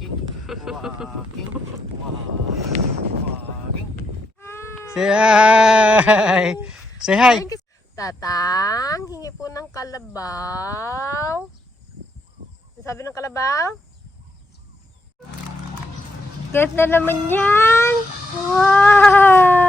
Say hi! Say hi! Tatang, hingi po ng kalabaw. Ano sabi ng kalabaw? Ganda naman yan! Wow!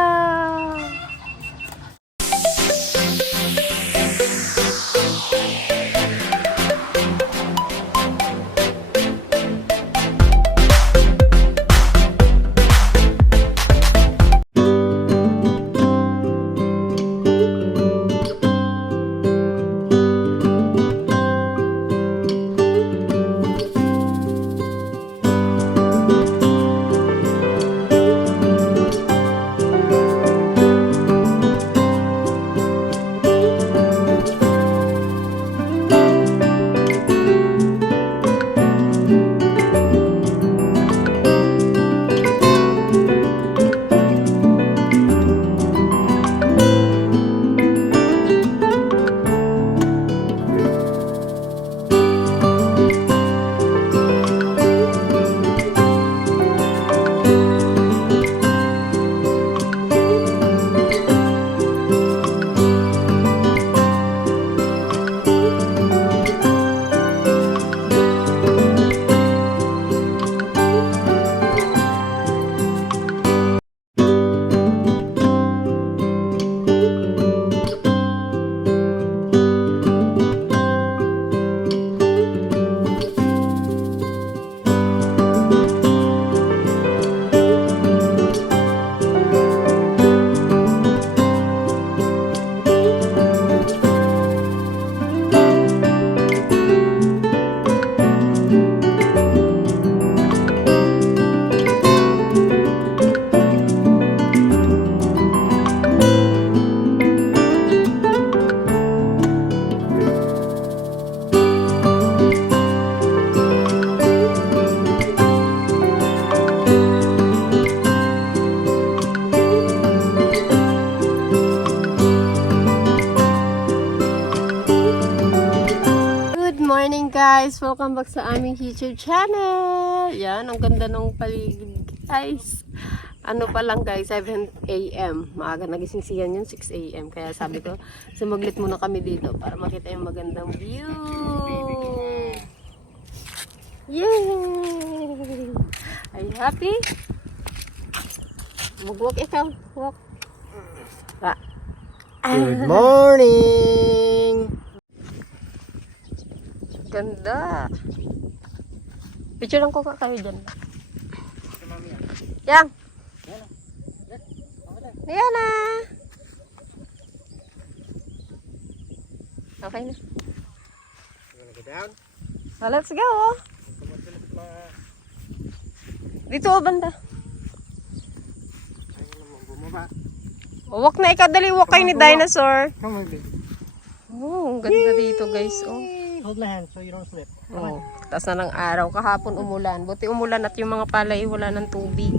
Morning guys! Welcome back sa aming YouTube channel! Yan, ang ganda ng paligid guys. Ano pa lang guys, 7 AM. Maaga nagising siyan yun, 6 AM. Kaya sabi ko, sumaglit muna kami dito para makita yung magandang view. Yay! Are you happy? Mag-walk ikaw. Walk. Good morning! Ganda. Picture lang ko kayo dyan. Yang. Ayan na. Okay na. Let's go. Dito o banda. Walk na ikaw. Dali walk kayo ni dinosaur. Oh, ang ganda dito guys. Oh. Hold my hand so you don't slip. Oh, taas na ng araw. Kahapon umulan. Buti umulan at yung mga palay wala ng tubig.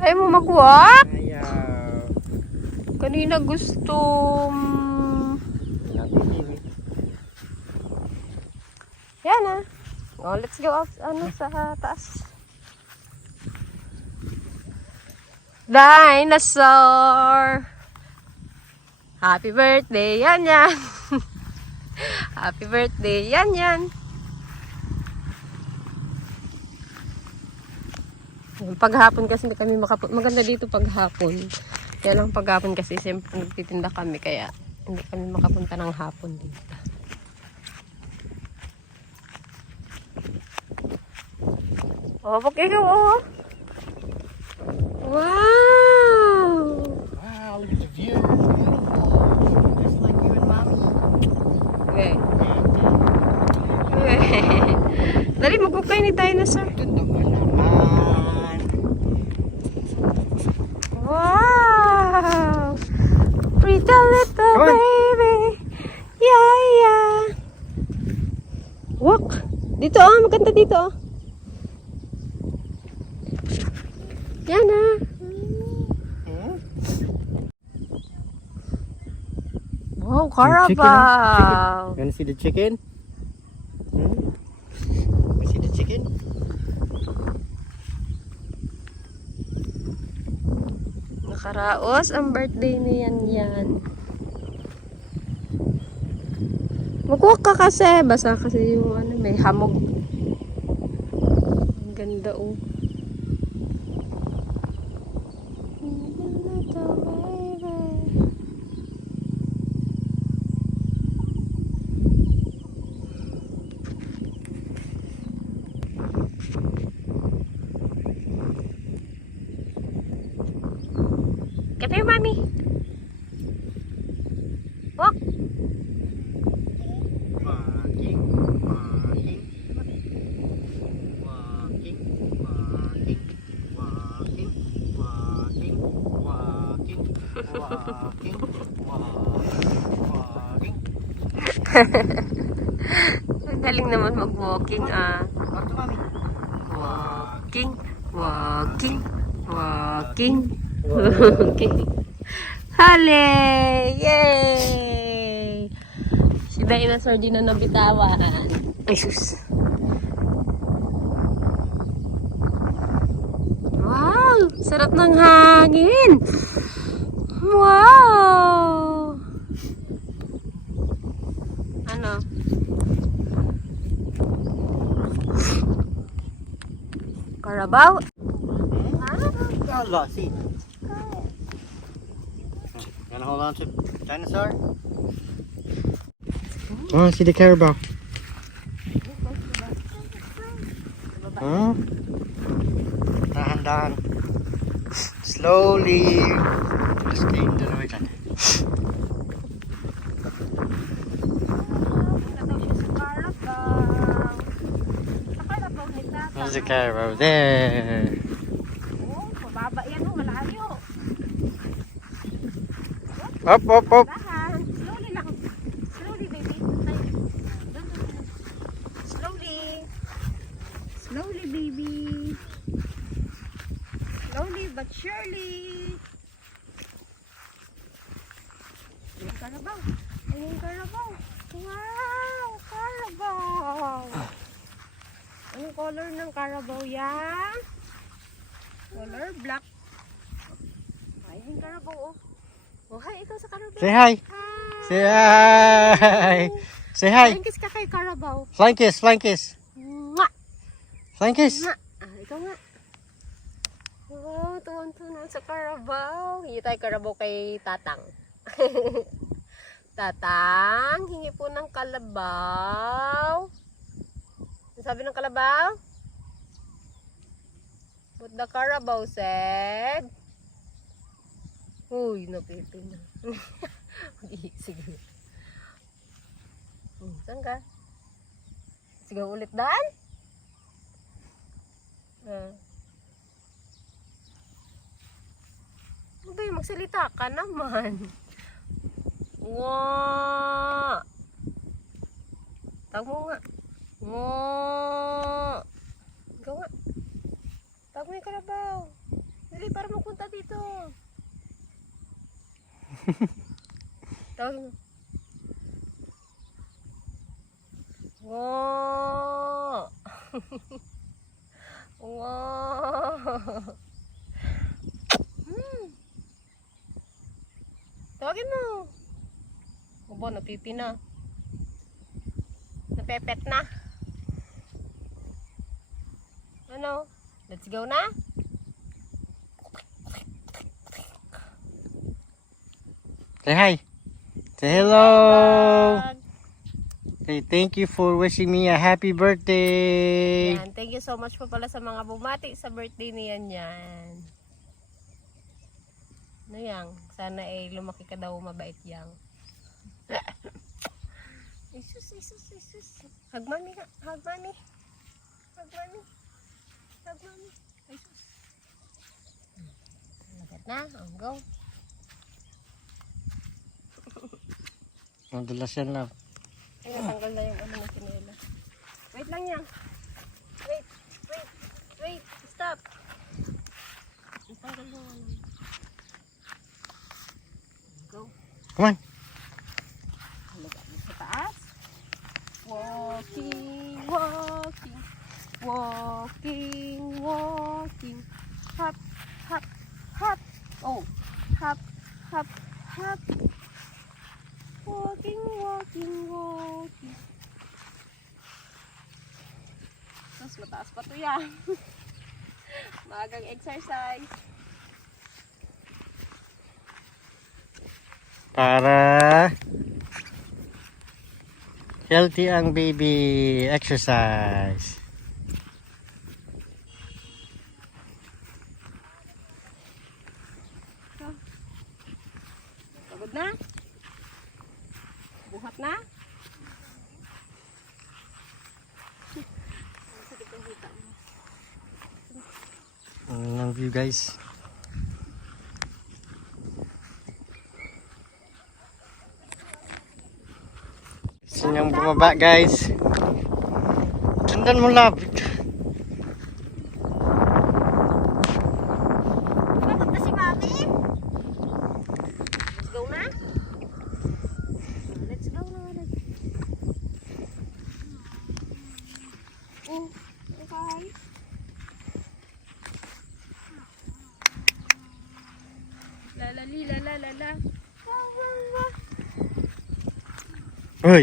Ayaw mo mag-walk? Ayaw. Kanina gusto. Yan na. Oh, let's go out sa taas. Dinosaur! Happy birthday, yan yan. Happy birthday, yan yan. Paghapon kasi hindi kami makapunta. Maganda dito paghapon. Kaya lang paghapon kasi siyempre nagtitinda kami kaya hindi kami makapunta ng hapon dito. Oh, pag ikaw oh. Wow! Wow, look at the view. Just like you and mommy. Okay. Dali, mag-walk kayo ni dinosaur. Ganda ka naman. Wow! Pretty little baby. Yeah, yeah. Walk. Dito oh, maganda dito oh. Yan ah. Wow, Carabao. You wanna see the chicken? You see the chicken? Nakaraos ang birthday ni Yan. Mag-walk ka kasi. Basa kasi yung ano, may hamog. Ang ganda oh. Come here, mommy. Walk. Walking, walking, walking, walking, walking, walking, walking, walking, walking. Ang galing naman mag-walking ah. Walk to mommy. Walking, walking, walking, walking. Hale! Yay! Si Dinosaur di na nabitawan. Ay, sus. Wow! Sarap ng hangin! Wow! Ano? Carabao? Oh, look, see. Gonna hold on to dinosaur? Oh, see the carabao. Huh? Dahan-dahan. Slowly. Just came to the way dyan. There's a carabao there. Oh, pababa yan oh, malayo. Up, up, up. Dahan. Slowly lang. Slowly, baby. Slowly. Slowly, baby. Slowly but surely. Ayun, Carabao. Ayun, Carabao. Wow, Carabao. Anong color ng Carabao yan? Color black. Ayun, Carabao oh. Oh, hi, ikaw sa Carabao. Say hi. Hi. Say hi. Say hi. Flying kiss ka kay Carabao. Flying kiss, flying kiss. Mwah! Flying kiss. Mwah! Ah, ikaw nga. Oh, tuwan-tuwan sa Carabao. Hingi tayo Carabao kay Tatang. Tatang, hingi po ng kalabaw. Ano sabi ng kalabaw? What the Carabao said? Uy, napipi na. Sige. Saan ka? Sige ulit daan? Ano ba yung magsalita ka naman? Wow! Tawag mo nga. Wow! Ikaw nga. Tawag mo yung Carabao. Dali para magpunta dito. Tawag mo. Wow! Wow! Tawagin mo. Obo, napipi na. Napepet na. Ano? Let's go na? Say hi. Say hello. Vlog. Hey, thank you for wishing me a happy birthday. Yan, thank you so much po pala sa mga bumati sa birthday niyan yan. Ano yang? Sana ay lumaki ka daw mabait yang. Isus. Hug mami nga. Hug mami. Hug mami. Hug mami. Isus. Lagat na. Go. Madulas yan, love. Ay, natanggal na yung ano ng sinela. Wait lang yan. Wait. Stop. Natanggal na yung ano. Go. Come on. Halaga mo sa taas. Walking. Walking, walking. Hop, hop, hop. Oh, hop, hop, hop. Walking, walking, walking. Mas mataas pa to yan. Maagang exercise. Para healthy ang baby. Exercise. Pagod na? Buhat na? Ang view guys. Gusto niyang bumaba guys. Sundan mo love. Pagod na si Mami? Let's go na? Let's go na. Oh, okay. La la li la la la la. Uy.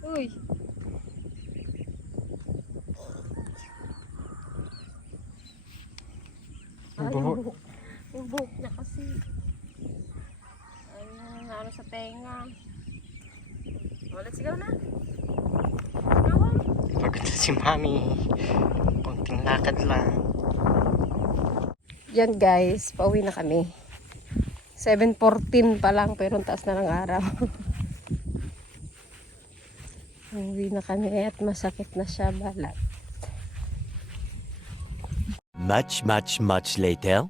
Uy. Ang buhok. Yung buhok niya kasi. Ayun, ano sa tenga. Oh, let's go na. Go. Pagod na si Mami. Konting lakad lang. Yan guys, pauwi na kami. 7:14 pa lang pero ang taas na ng araw. Pauwi na kami at masakit na siya balat. Much later.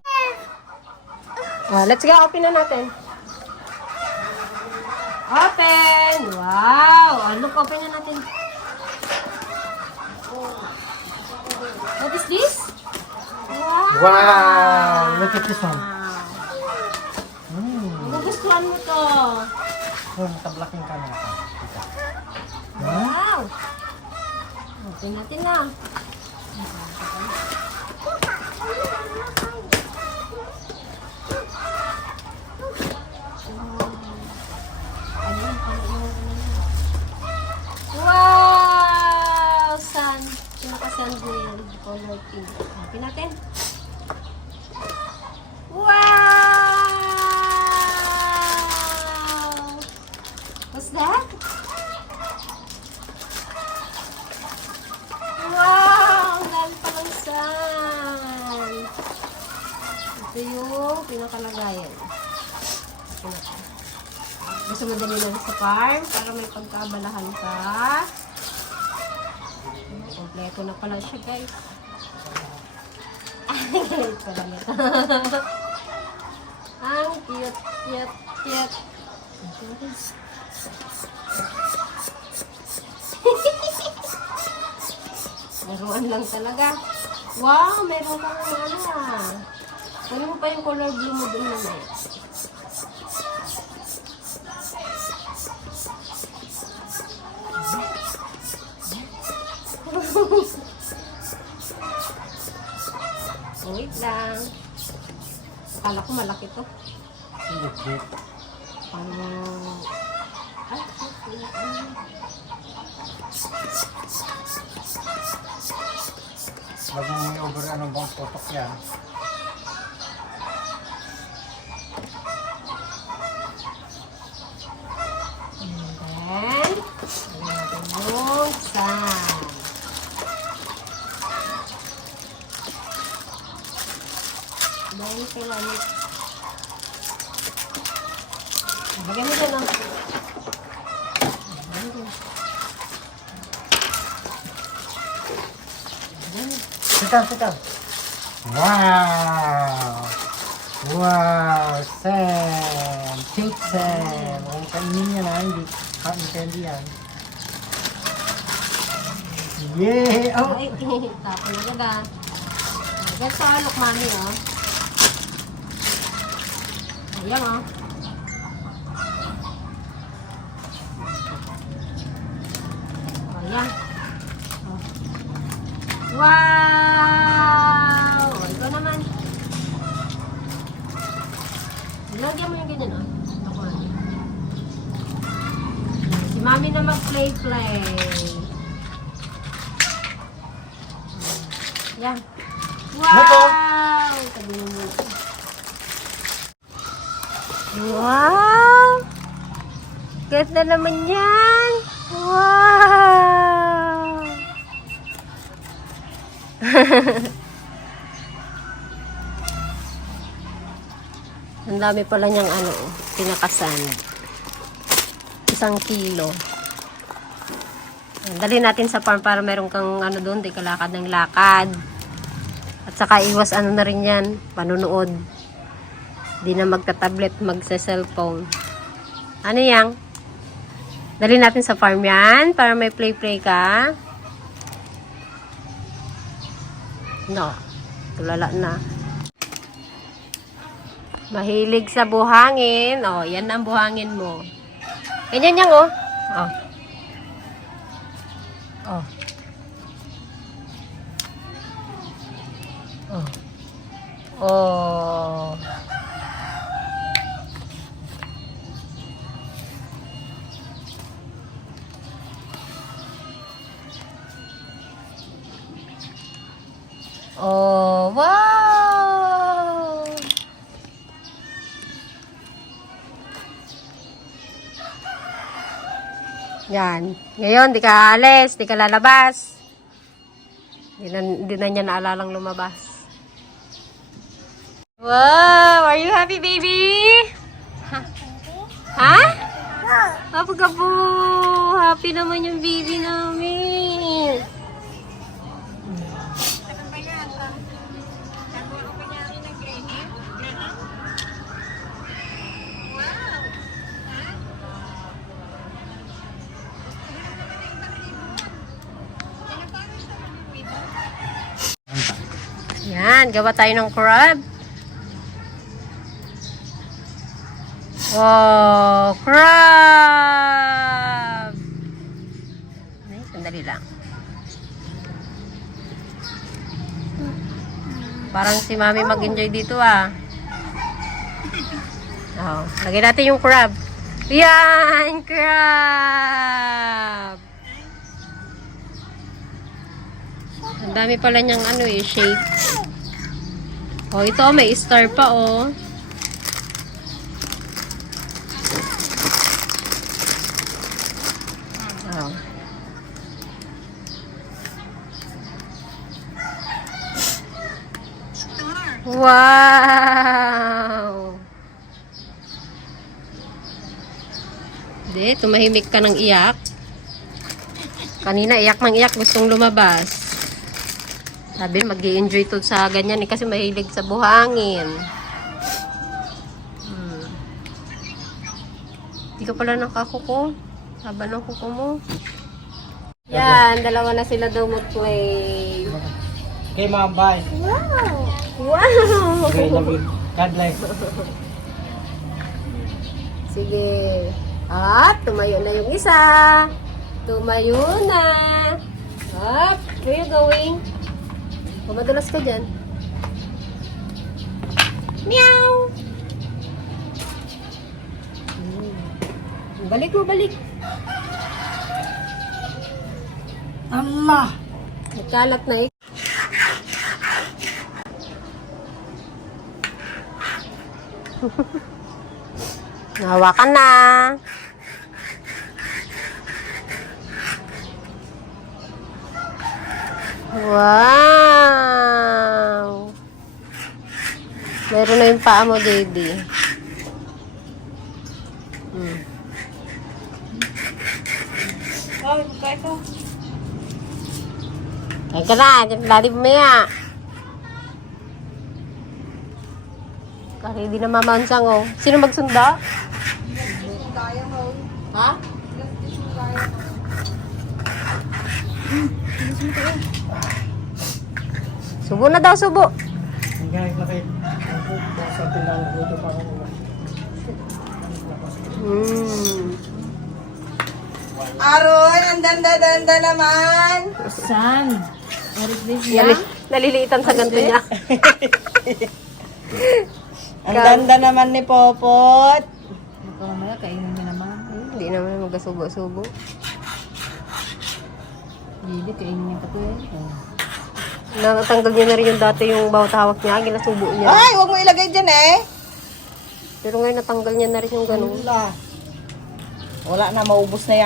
Let's go, open na natin. Open! Wow! Look, open na natin. What is this? Wow! Wow! Look at this one. Nagustuhan mo to. Oh, nakablaking ka na. Wow! Open natin na. Wow! Sun. Pinaka-sun green. Color pink. Open natin. Wow! What's that? Wow! Ang dami palang sun. Ito yung pinakalagayan. Gusto mo dali lang sa farm para may pagkabalahan ka. Kompleto na pala siya guys. Ay, galit pala nito. Ang cute, cute, cute. Laruan lang talaga. Wow, meron kang ano ah. Kunin mo pa yung color blue mo dun naman. Wait lang. Akala ko malaki to. Paano? Ay, Wag mo may over anong bang potok yan. And then, natin yung sun. Dahil kailangan. Lagyan mo dyan ang. Sit down. Wow! Wow! Sam! Pink Sam! Huwag kainin yan ha, hindi candy yan. Yeah! Oh! Ay, tapon na ganda. Lagyan sa alok, mami, oh. Ayan, oh. yung ganyan, oh. Ako. Si Mami na mag-play-play. Yan. Wow! Sabi mo muna. Wow! Ganda naman yan! Wow! Ang dami pala niyang pinakasan. 1 kilo. Dali natin sa farm para meron kang doon, di kalakad ng lakad. At saka iwas na rin yan, panunood. Di na magta-tablet, magsa-cellphone. Ano yan? Dali natin sa farm yan para may play-play ka. No, tulala na. Mahilig sa buhangin. Oh, yan ang buhangin mo. Ganyan yan, oh. Oh. Oh. Oh. Oh. Oh, wow! Yan. Ngayon, di ka alis, di ka lalabas. Di na niya naalalang lumabas. Wow! Are you happy, baby? Ha? Happy ka po. Happy naman yung baby namin. Yan, gawa tayo ng crab. Wow, crab! Ay, sandali lang. Parang si Mami mag-enjoy dito, ah. Oh, lagyan natin yung crab. Yan, crab! Ang dami pala niyang shape. Oh, ito may star pa, oh. Oh. Wow! Hindi, tumahimik ka ng iyak. Kanina iyak ng iyak, gustong lumabas. Sabi, mag-i-enjoy to sa ganyan kasi mahilig sa buhangin. Hindi ka pala nakakuko. Haba ng kuko mo. Yan, dalawa na sila daw mag-play. Okay, ma'am, bye. Wow! Wow! Okay, love you. God bless. Sige. At, tumayo na yung isa. Tumayo na. Up, where you going? Madalas ka dyan. Meow! Balik mo, balik. Allah! Nagkalat na eh. Nahawakan na. Wow! Meron na yung paa mo, baby. Oh, kaya ko. Teka na, dali bumaya. Kaya di na mamansang, oh. Sino magsunda? Ha? Subo na daw, subo. Hanggang nakit. Sa tinalago pa ako. Aroy, ang danda-danda naman. San? What is this? Naliliitan sa ganto niya. Ang ganda naman ni Popot. Ito mamaya, kainin niya naman. Hindi naman magkasubo-subo. Hindi, kainin niya pa to eh. Natanggal niya na rin yung dati yung bawat hawak niya, ginasubo niya. Ay, huwag mo ilagay dyan eh. Pero ngayon natanggal niya na rin yung ganun. Wala na, maubos na yan.